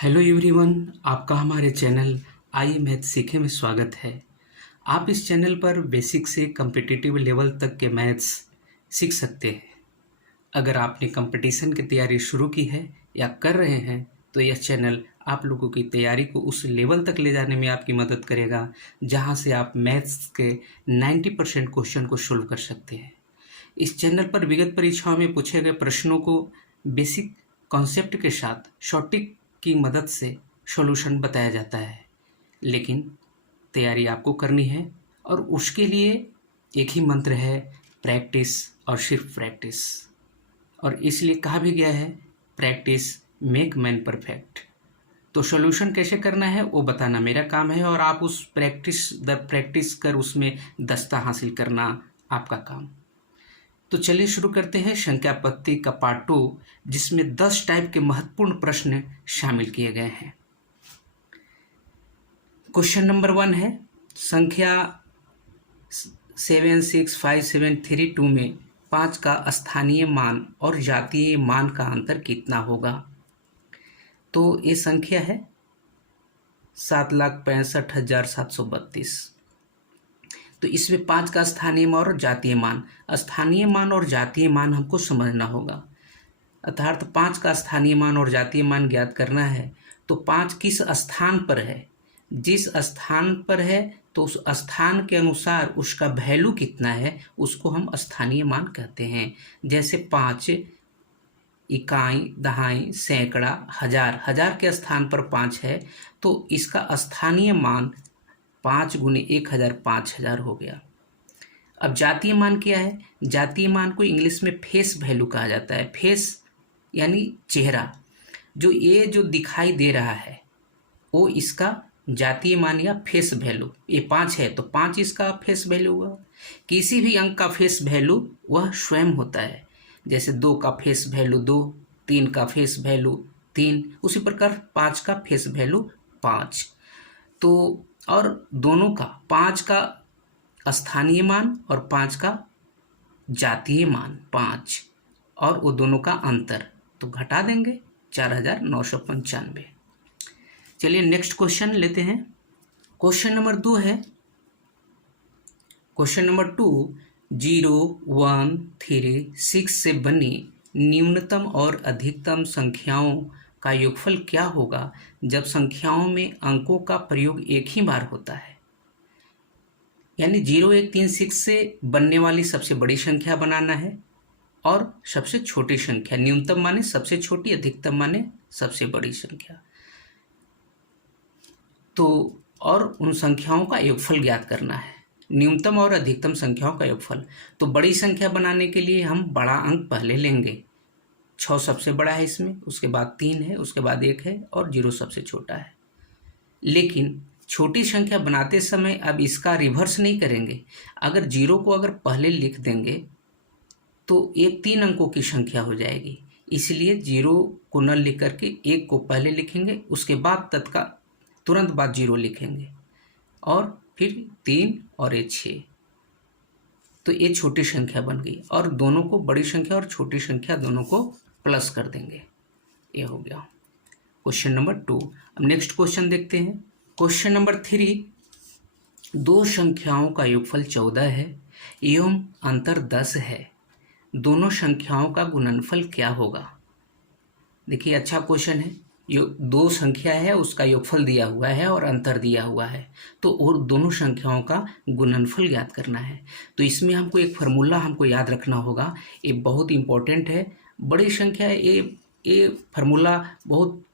Hello everyone, आपका हमारे channel आई math सीखे में स्वागत है। आप इस चैनल पर बेसिक से कम्पिटिटिव लेवल तक के मैथ्स सीख सकते हैं। अगर आपने कंपटीशन की तैयारी शुरू की है या कर रहे हैं तो यह चैनल आप लोगों की तैयारी को उस लेवल तक ले जाने में आपकी मदद करेगा जहां से आप मैथ्स के 90% क्वेश्चन को सोल्व कर सकते हैं। इस चैनल पर विगत परीक्षाओं में पूछे गए प्रश्नों को बेसिक कॉन्सेप्ट के साथ शॉर्टिक की मदद से सॉल्यूशन बताया जाता है, लेकिन तैयारी आपको करनी है और उसके लिए एक ही मंत्र है, प्रैक्टिस और सिर्फ प्रैक्टिस। और इसलिए कहा भी गया है, प्रैक्टिस मेक मैन परफेक्ट। तो सॉल्यूशन कैसे करना है वो बताना मेरा काम है और आप उस प्रैक्टिस कर उसमें दस्ता हासिल करना आपका काम। तो चलिए शुरू करते हैं संख्या पत्ती का पार्ट 2, जिसमें 10 टाइप के महत्वपूर्ण प्रश्न शामिल किए गए हैं। क्वेश्चन नंबर 1 है, संख्या 76573 में 5 का स्थानीय मान और जातीय मान का अंतर कितना होगा। तो ये संख्या है 7,65,732। तो इसमें 5 का स्थानीय मान और जातीय मान, स्थानीय मान और जातीय मान हमको समझना होगा। अर्थात 5 का स्थानीय मान और जातीय मान ज्ञात करना है तो 5 किस स्थान पर है, जिस स्थान पर है तो उस स्थान के अनुसार उसका वैल्यू कितना है उसको हम स्थानीय मान कहते हैं। जैसे 5 इकाई, दहाई, सैकड़ा, हजार, हजार के स्थान पर 5 है तो इसका स्थानीय मान 5 गुने 1000 5000 हो गया। अब जातीय मान क्या है? जातीय मान को इंग्लिश में फेस वैल्यू कहा जाता है। फेस यानी चेहरा, जो ये जो दिखाई दे रहा है वो इसका जातीय मान या फेस वैल्यू। ये 5 है तो 5 इसका फेस वैल्यू हुआ। किसी भी अंक का फेस वैल्यू वह स्वयं होता है। जैसे 2 का फेस वैल्यू 2, 3 का फेस वैल्यू 3, उसी प्रकार 5 का फेस वैल्यू 5। तो और दोनों का 5 का स्थानीय मान और 5 का जातीय मान 5 और वो दोनों का अंतर तो घटा देंगे 4995। चलिए नेक्स्ट क्वेश्चन लेते हैं। क्वेश्चन नंबर 2 है, क्वेश्चन नंबर 2, 0, 1, 3, 6 से बनी न्यूनतम और अधिकतम संख्याओं का योगफल क्या होगा जब संख्याओं में अंकों का प्रयोग एक ही बार होता है। यानी 0, 1, 3, 6 से बनने वाली सबसे बड़ी संख्या बनाना है और सबसे छोटी संख्या, न्यूनतम माने सबसे छोटी, अधिकतम माने सबसे बड़ी संख्या, तो और उन संख्याओं का योगफल ज्ञात करना है। न्यूनतम और अधिकतम संख्याओं का योगफल। तो बड़ी संख्या बनाने के लिए हम बड़ा अंक पहले लेंगे। 6 सबसे बड़ा है इसमें, उसके बाद 3 है, उसके बाद 1 है और 0 सबसे छोटा है। लेकिन छोटी संख्या बनाते समय अब इसका रिवर्स नहीं करेंगे। अगर 0 को अगर पहले लिख देंगे तो एक 3 अंकों की संख्या हो जाएगी, इसलिए 0 को न लिख करके 1 को पहले लिखेंगे, उसके बाद तुरंत बाद 0 लिखेंगे और फिर 3 और ये 6। तो ये छोटी संख्या बन गई और दोनों को, बड़ी संख्या और छोटी संख्या दोनों को प्लस कर देंगे। ये हो गया क्वेश्चन नंबर 2। अब नेक्स्ट क्वेश्चन देखते हैं। क्वेश्चन नंबर 3, 2 संख्याओं का योगफल 14 है एवं अंतर 10 है, दोनों संख्याओं का गुणनफल क्या होगा। देखिए अच्छा क्वेश्चन है। 2 संख्या है, उसका योगफल दिया हुआ है और अंतर दिया हुआ है, तो और दोनों संख्याओं का गुणनफल ज्ञात करना है। तो इसमें हमको एक फार्मूला हमको याद रखना होगा, ये बहुत इंपॉर्टेंट है। बड़ी संख्या ये फार्मूला बहुत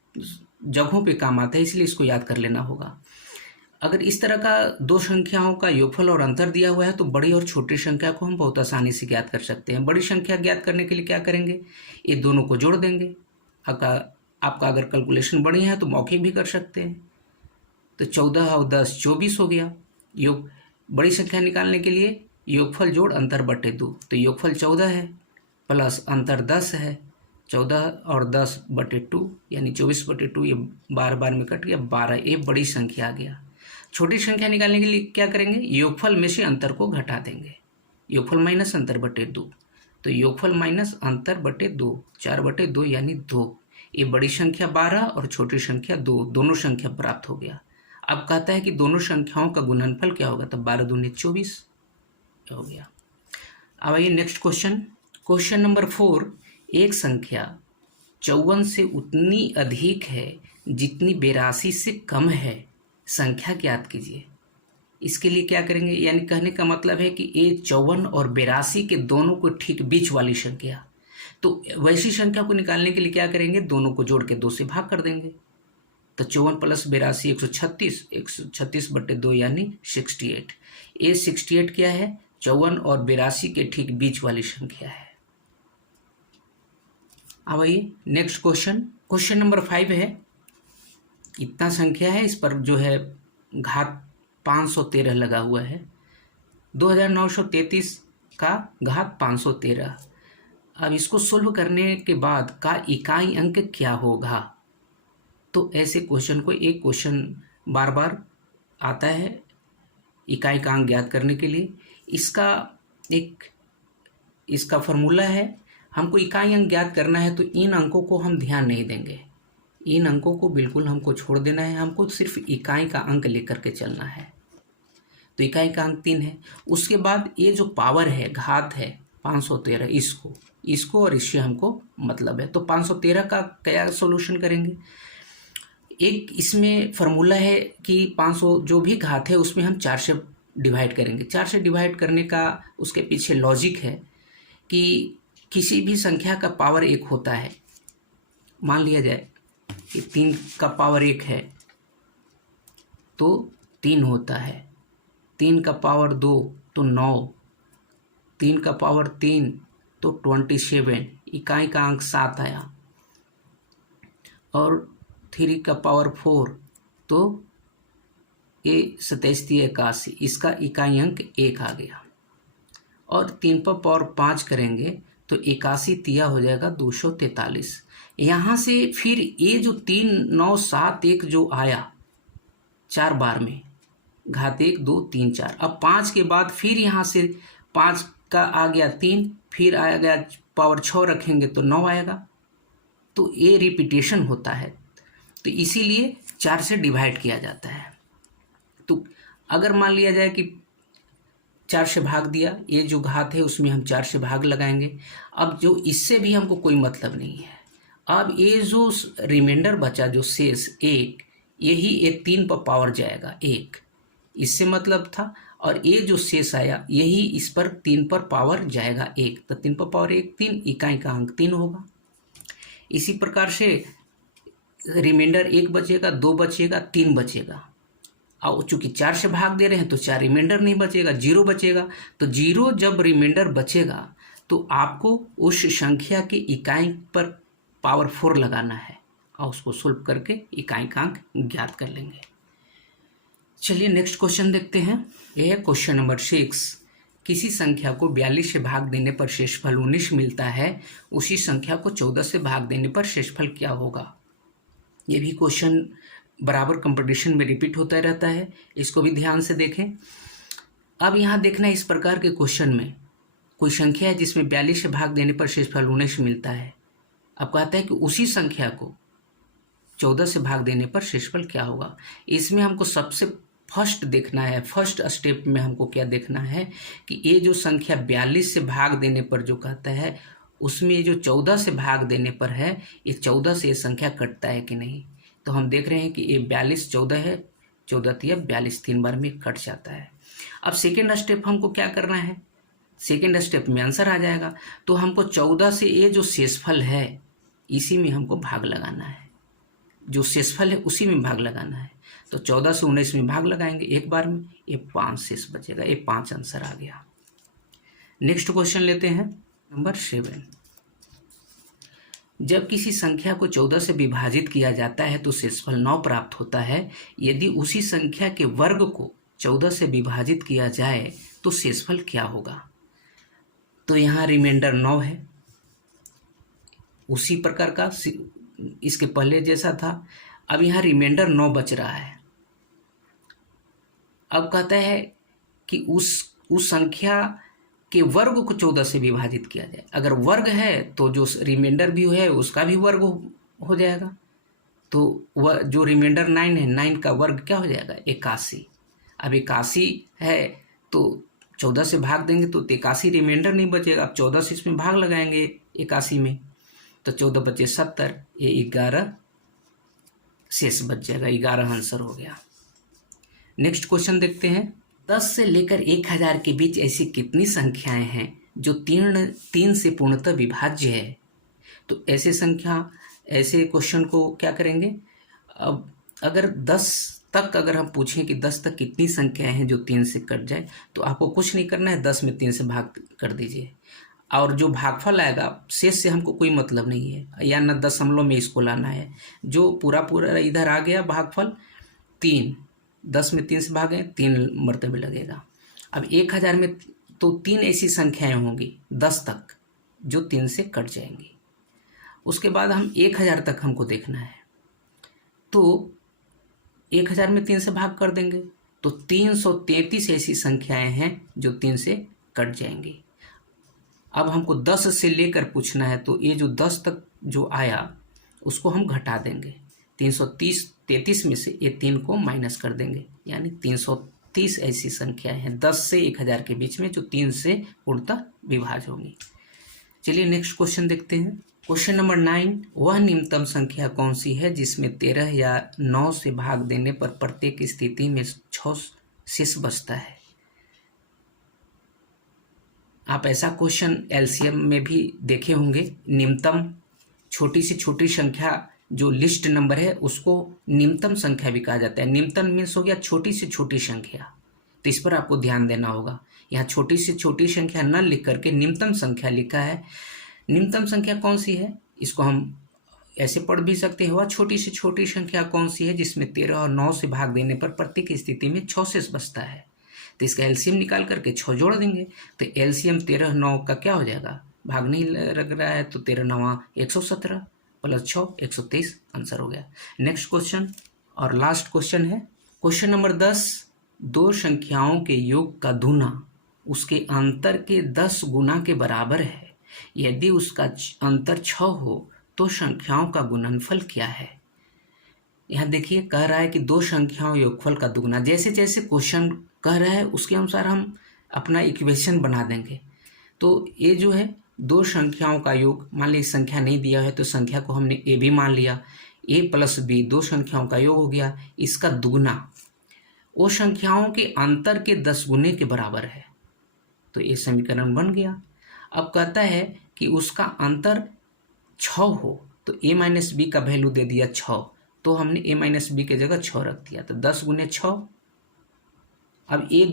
जगहों पे काम आता है, इसलिए इसको याद कर लेना होगा। अगर इस तरह का 2 संख्याओं का योगफल और अंतर दिया हुआ है तो बड़ी और छोटी संख्या को हम बहुत आसानी से ज्ञात कर सकते हैं। बड़ी संख्या ज्ञात करने के लिए क्या करेंगे, ये दोनों को जोड़ देंगे। आपका अगर कैलकुलेशन बड़ी है तो मौखिक भी कर सकते हैं। तो 14 और 10 24 हो गया। योग बड़ी संख्या निकालने के लिए योगफल जोड़ अंतर बटे 2, तो योगफल 14 है प्लस अंतर 10 है, 14 और 10 बटे 2 यानी 24 बटे 2, ये 12 बार में कट गया 12, ये बड़ी संख्या आ गया। छोटी संख्या निकालने के लिए क्या करेंगे, योगफल में से अंतर को घटा देंगे, योगफल माइनस अंतर बटे 2, तो योगफल माइनस अंतर बटे 2, 4 बटे 2 यानी 2, ये बड़ी संख्या 12 और छोटी संख्या 2, दोनों संख्या प्राप्त हो गया। अब कहता है कि दोनों संख्याओं का गुणनफल क्या होगा, तो 12 दूनी 24 हो गया। अब आइए नेक्स्ट क्वेश्चन, क्वेश्चन नंबर 4, एक संख्या 54 से उतनी अधिक है जितनी 82 से कम है, संख्या ज्ञात कीजिए। इसके लिए क्या करेंगे, यानी कहने का मतलब है कि ये 54 और 82 के दोनों को ठीक बीच वाली संख्या, तो वैसी संख्या को निकालने के लिए क्या करेंगे, दोनों को जोड़ के 2 से भाग कर देंगे। तो 54 प्लस 82 136, 136/2 यानी 68। ये 68 क्या है, 54 और 82 के ठीक बीच वाली संख्या है। अब आइए नेक्स्ट क्वेश्चन, क्वेश्चन नंबर 5 है, इतना संख्या है, इस पर जो है घात 513 लगा हुआ है, 2933 का घात 513। अब इसको सोल्व करने के बाद का इकाई अंक क्या होगा। तो ऐसे क्वेश्चन को, एक क्वेश्चन बार बार आता है इकाई का अंक ज्ञात करने के लिए। इसका फॉर्मूला है, हमको इकाई अंक ज्ञात करना है तो इन अंकों को हम ध्यान नहीं देंगे, इन अंकों को बिल्कुल हमको छोड़ देना है, हमको सिर्फ इकाई का अंक लेकर के चलना है। तो इकाई का अंक 3 है। उसके बाद ये जो पावर है, घात है 513, इसको और इससे हमको मतलब है। तो 513 का क्या सॉल्यूशन करेंगे, एक इसमें फॉर्मूला है कि 500 जो भी घात है उसमें हम 4 से डिवाइड करेंगे। 4 से डिवाइड करने का उसके पीछे लॉजिक है कि किसी भी संख्या का पावर 1 होता है। मान लिया जाए कि 3 का पावर 1 है तो 3 होता है, 3 का पावर 2 तो 9, 3 का पावर 3 तो 27, इकाई का अंक 7 आया, और 3 का पावर 4 तो ये 8781, इसका इकाई अंक 1 आ गया। और 3 पर पावर 5 करेंगे तो 81 तिया हो जाएगा 243। यहाँ से फिर ये जो 3 9 7 1 जो आया 4 बार में, घात 1 2 3 4, अब 5 के बाद फिर यहाँ से 5 का आ गया 3, फिर आ गया पावर 6 रखेंगे तो 9 आएगा। तो ये रिपीटेशन होता है, तो इसीलिए 4 से डिवाइड किया जाता है। तो अगर मान लिया जाए कि 4 से भाग दिया, ये जो घात है उसमें हम 4 से भाग लगाएंगे। अब जो इससे भी हमको कोई मतलब नहीं है। अब ये जो रिमाइंडर बचा, जो शेष 1, यही ये 3 पर पावर जाएगा 1, इससे मतलब था। और ये जो शेष आया यही इस पर 3 पर पावर जाएगा 1, तो 3 पर पावर 1 3, इकाई का अंक 3 होगा। इसी प्रकार से रिमाइंडर 1 बचेगा, 2 बचेगा, 3 बचेगा। और चूंकि 4 से भाग दे रहे हैं तो 4 रिमाइंडर नहीं बचेगा, 0 बचेगा। तो 0 जब रिमाइंडर बचेगा तो आपको उस संख्या की इकाई पर पावर 4 लगाना है और उसको सोल्व करके इकाई का अंक ज्ञात कर लेंगे। चलिए नेक्स्ट क्वेश्चन देखते हैं। यह है क्वेश्चन नंबर 6, किसी संख्या को 42 से भाग देने पर शेषफल 19 मिलता है, उसी संख्या को 14 से भाग देने पर शेषफल क्या होगा। ये भी क्वेश्चन बराबर कंपटीशन में रिपीट होता रहता है, इसको भी ध्यान से देखें। अब यहाँ देखना, इस प्रकार के क्वेश्चन में कोई संख्या है जिसमें 42 से भाग देने पर शेषफल 19 मिलता है। अब कहता है कि उसी संख्या को 14 से भाग देने पर शेषफल क्या होगा। इसमें हमको सबसे फर्स्ट देखना है, फर्स्ट स्टेप में हमको क्या देखना है कि ये जो संख्या 42 से भाग देने पर जो कहता है, उसमें जो 14 से भाग देने पर है, ये 14 से ये संख्या कटता है कि नहीं। तो हम देख रहे हैं कि ये 42 14 है, 14 तिया 42, 3 बार में कट जाता है। अब सेकेंड स्टेप हमको क्या करना है, सेकेंड स्टेप में आंसर आ जाएगा। तो हमको 14 से ये जो शेषफल है इसी में हमको भाग लगाना है, जो शेषफल है उसी में भाग लगाना है। तो 14 से 19 में भाग लगाएंगे एक बार में, ये 5 शेष बचेगा, ये 5 आंसर आ गया। नेक्स्ट क्वेश्चन लेते हैं नंबर 7, जब किसी संख्या को 14 से विभाजित किया जाता है तो शेषफल 9 प्राप्त होता है। यदि उसी संख्या के वर्ग को 14 से विभाजित किया जाए तो शेषफल क्या होगा। तो यहाँ रिमाइंडर 9 है, उसी प्रकार का इसके पहले जैसा था। अब यहाँ रिमाइंडर 9 बच रहा है। अब कहता है कि उस संख्या के वर्ग को 14 से विभाजित किया जाए। अगर वर्ग है तो जो रिमाइंडर भी है उसका भी वर्ग हो जाएगा। तो वह जो रिमाइंडर 9 है, 9 का वर्ग क्या हो जाएगा? 81। अब 81 है तो 14 से भाग देंगे तो 81 रिमाइंडर नहीं बचेगा। अब 14 से इसमें भाग लगाएंगे 81 में, तो 14 बचे 70, ये 11 शेष बच जाएगा। 11 आंसर हो गया। नेक्स्ट क्वेश्चन देखते हैं। 10 से लेकर 1000 के बीच ऐसी कितनी संख्याएं हैं जो 3 से पूर्णतः विभाज्य है? तो ऐसे क्वेश्चन को क्या करेंगे? अब अगर 10 तक अगर हम पूछें कि 10 तक कितनी संख्याएं हैं जो 3 से कट जाए, तो आपको कुछ नहीं करना है, 10 में 3 से भाग कर दीजिए, और जो भागफल आएगा शेष से हमको कोई मतलब नहीं है, या न दशमलव में इसको लाना है। जो पूरा इधर आ गया भागफल 3, 10 में 3 से भागें 3 मरतबे लगेगा। अब 1000 में तो 3 ऐसी संख्याएं होंगी 10 तक जो 3 से कट जाएंगी। उसके बाद हम 1000 तक हमको देखना है, तो 1000 में 3 से भाग कर देंगे तो 333 ऐसी संख्याएं हैं जो 3 से कट जाएंगी। अब हमको 10 से लेकर पूछना है, तो ये जो 10 तक जो आया उसको हम घटा देंगे। 333 में से ये 3 को माइनस कर देंगे, यानी 330 ऐसी संख्याएं हैं 10 से 1000 के बीच में जो 3 से पूर्णतः विभाज्य होंगी। चलिए नेक्स्ट क्वेश्चन देखते हैं। क्वेश्चन नंबर 9, वह निम्नतम संख्या कौन सी है जिसमें 13 या 9 से भाग देने पर प्रत्येक स्थिति में 6 शेष बचता है? आप ऐसा क्वेश्चन एलसीएम में भी देखे होंगे। निम्नतम छोटी से छोटी संख्या जो लिस्ट नंबर है उसको निम्नतम संख्या भी कहा जाता है। निम्नतम मीन्स हो गया छोटी से छोटी संख्या, तो इस पर आपको ध्यान देना होगा। यहाँ छोटी से छोटी संख्या न लिख करके निम्नतम संख्या लिखा है। निम्नतम संख्या कौन सी है, इसको हम ऐसे पढ़ भी सकते हैं, वह छोटी से छोटी संख्या कौन सी है जिसमें 13 और 9 से भाग देने पर प्रत्येक स्थिति में 6 शेष बचता है। तो इसका एलसीएम निकाल करके 6 जोड़ देंगे, तो एलसीएम 13 9 का क्या हो जाएगा? भाग नहीं लग रहा है, तो 13 9 117 प्लस 6 123 आंसर हो गया। नेक्स्ट क्वेश्चन और लास्ट क्वेश्चन है क्वेश्चन नंबर 10, दो संख्याओं के योग का दूना उसके अंतर के 10 गुना के बराबर है। यदि उसका अंतर 6 हो तो संख्याओं का गुणनफल क्या है? यहाँ देखिए कह रहा है कि दो संख्याओं योगफल का दुगुना। जैसे जैसे क्वेश्चन कह रहा है उसके अनुसार हम अपना इक्वेशन बना देंगे। तो ये जो है दो संख्याओं का योग, मान ली संख्या नहीं दिया है तो संख्या को हमने ए भी मान लिया, ए प्लस बी दो संख्याओं का योग हो गया, इसका दुगुना वो संख्याओं के अंतर के 10 गुने के बराबर है। तो ये समीकरण बन गया। अब कहता है कि उसका अंतर 6 हो, तो a माइनस बी का वैल्यू दे दिया 6, तो हमने a माइनस बी के जगह 6 रख दिया, तो 10 गुने 6। अब ये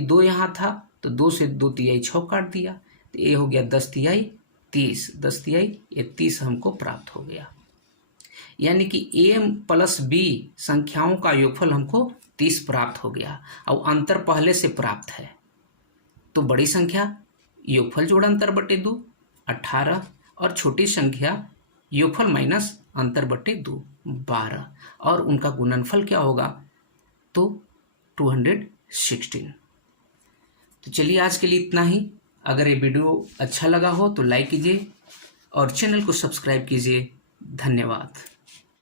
दो यहाँ था तो 2 से 2 तिहाई 6 काट दिया, तो ये हो गया 10 तिहाई 30, 10 तिहाई ये 30 हमको प्राप्त हो गया। यानी कि a प्लस बी संख्याओं का योगफल हमको 30 प्राप्त हो गया। और अंतर पहले से प्राप्त है, तो बड़ी संख्या योगफल जोड़ अंतर बटे 2 18, और छोटी संख्या योगफल माइनस अंतर बटे 2 12, और उनका गुणनफल क्या होगा? तो 216। तो चलिए आज के लिए इतना ही। अगर ये वीडियो अच्छा लगा हो तो लाइक कीजिए और चैनल को सब्सक्राइब कीजिए। धन्यवाद।